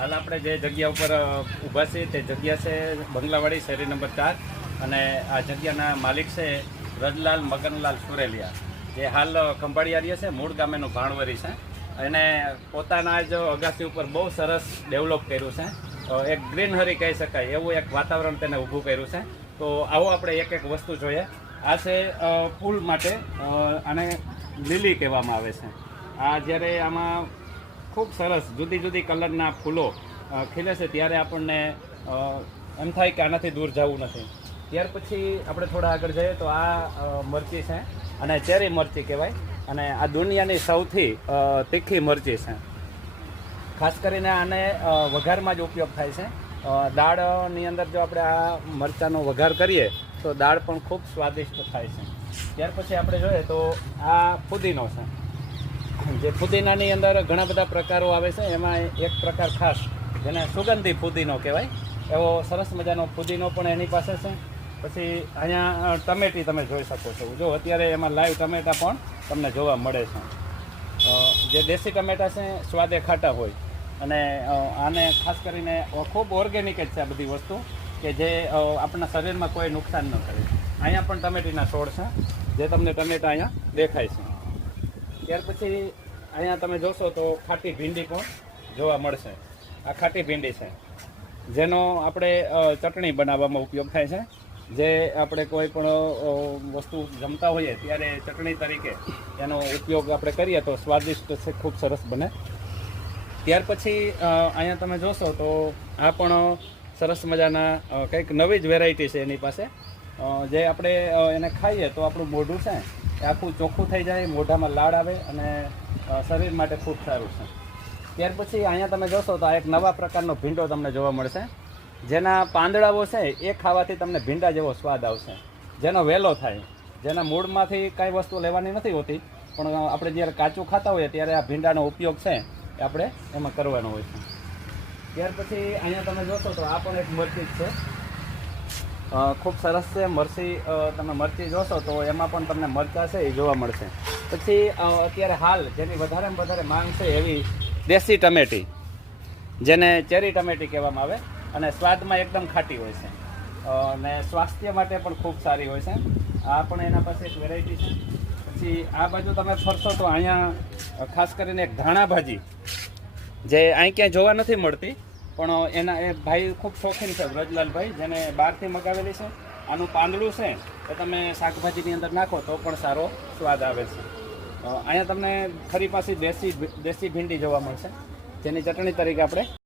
હાલ આપણે જે જગ્યા ઉપર ઊભા છીએ તે જગ્યા છે બંગલાવાડી શેરી નંબર 4 અને આ જગ્યાના માલિક છે રજલાલ મગનલાલ સુરેલિયા, જે હાલ ખંભાળિયા રહે છે, મૂળ ગામેનું ભાણવરી છે. એને પોતાના જ અગાસી ઉપર બહુ સરસ ડેવલપ કર્યું છે. એક ગ્રીનહરી કહી શકાય એવું એક વાતાવરણ તેને ઊભું કર્યું છે. તો આવો આપણે એક એક વસ્તુ જોઈએ. આ છે ફૂલ માટે, આને લીલી કહેવામાં આવે છે. આ જ્યારે આમાં ખૂબ સરસ જુદી જુદી કલરના ફૂલો ખીલે છે ત્યારે આપણને એમ થાય કે આનાથી દૂર જવું નથી. ત્યાર પછી આપણે થોડા આગળ જઈએ તો આ મરચી છે અને ચેરી મરચી કહેવાય, અને આ દુનિયાની સૌથી તીખી મરચી છે. ખાસ કરીને આને વઘારમાં જ ઉપયોગ થાય છે. દાળની અંદર જો આપણે આ મરચાંનો વઘાર કરીએ તો દાળ પણ ખૂબ સ્વાદિષ્ટ થાય છે. ત્યાર પછી આપણે જોઈએ તો આ ફુદીનો છે, જે ફુદીનાની અંદર ઘણા બધા પ્રકારો આવે છે. એમાં એક પ્રકાર ખાસ જેને સુગંધી ફુદીનો કહેવાય, એવો સરસ મજાનો ફુદીનો પણ એની પાસે છે. પછી અહીંયા ટમેટી તમે જોઈ શકો છો. જો અત્યારે એમાં લાઈવ ટમેટા પણ તમને જોવા મળે છે. જે દેશી ટમેટા છે સ્વાદે ખાટા હોય, અને આને ખાસ કરીને ખૂબ ઓર્ગેનિક જ છે આ બધી વસ્તુ, કે જે આપણા શરીરમાં કોઈ નુકસાન ન કરે. અહીંયા પણ ટમેટીના છોડ છે, જે તમને ટમેટા અહીંયા દેખાય છે. ત્યાર પછી અહીંયા તમે જોશો તો ખાટી ભીંડી પણ જોવા મળશે. આ ખાટી ભીંડી છે, જેનો આપણે ચટણી બનાવવામાં ઉપયોગ થાય છે. જે આપણે કોઈ પણ વસ્તુ જમતા હોઈએ ત્યારે ચટણી તરીકે એનો ઉપયોગ આપણે કરીએ તો સ્વાદિષ્ટ છે, ખૂબ સરસ બને. ત્યાર પછી અહીંયા તમે જોશો તો આ પણ સરસ મજાના કંઈક નવી જ વેરાયટી છે એની પાસે, જે આપણે એને ખાઈએ તો આપણું મોઢું છે એ આખું ચોખ્ખું થઈ જાય, મોઢામાં લાળ આવે અને શરીર માટે ખૂબ સારું છે. ત્યાર પછી અહીંયા તમે જોશો તો આ એક નવા પ્રકારનો ભીંડો તમને જોવા મળશે, જેના પાંદડાઓ છે એ ખાવાથી તમને ભીંડા જેવો સ્વાદ આવશે. જેનો વેલો થાય, જેના મૂળમાંથી કાંઈ વસ્તુ લેવાની નથી હોતી, પણ આપણે જ્યારે કાચું ખાતા હોઈએ ત્યારે આ ભીંડાનો ઉપયોગ છે એ આપણે એમાં કરવાનો હોય છે. ત્યાર પછી અહીંયા તમે જોશો તો આ પણ એક મરચી છે, ખૂબ સરસ છે મરચી. તમે મરચી જોશો તો એમાં પણ તમને મરચાં છે એ જોવા મળશે. પછી અત્યારે હાલ જેની વધારેમાં વધારે માંગ છે એવી દેશી ટમેટી, જેને ચેરી ટમેટી કહેવામાં આવે, અને સ્વાદમાં એકદમ ખાટી હોય છે અને સ્વાસ્થ્ય માટે પણ ખૂબ સારી હોય છે. આ પણ એના પાસે એક વેરાયટી છે. પછી આ બાજુ તમે ફરશો તો અહીંયા ખાસ કરીને એક ધાણા ભાજી, જે અહીં ક્યાંય જોવા નથી મળતી, પણ એના એ ભાઈ ખૂબ શોખીન છે, વ્રજલાલભાઈ, જેને બહારથી મગાવેલી છે. આનું પાંદડું છે એ તમે શાકભાજીની અંદર નાખો તો પણ સારો સ્વાદ આવે છે. અહીંયા તમને ફરી પાછી દેશી ભીંડી જોવા મળશે, જેની ચટણી તરીકે આપણે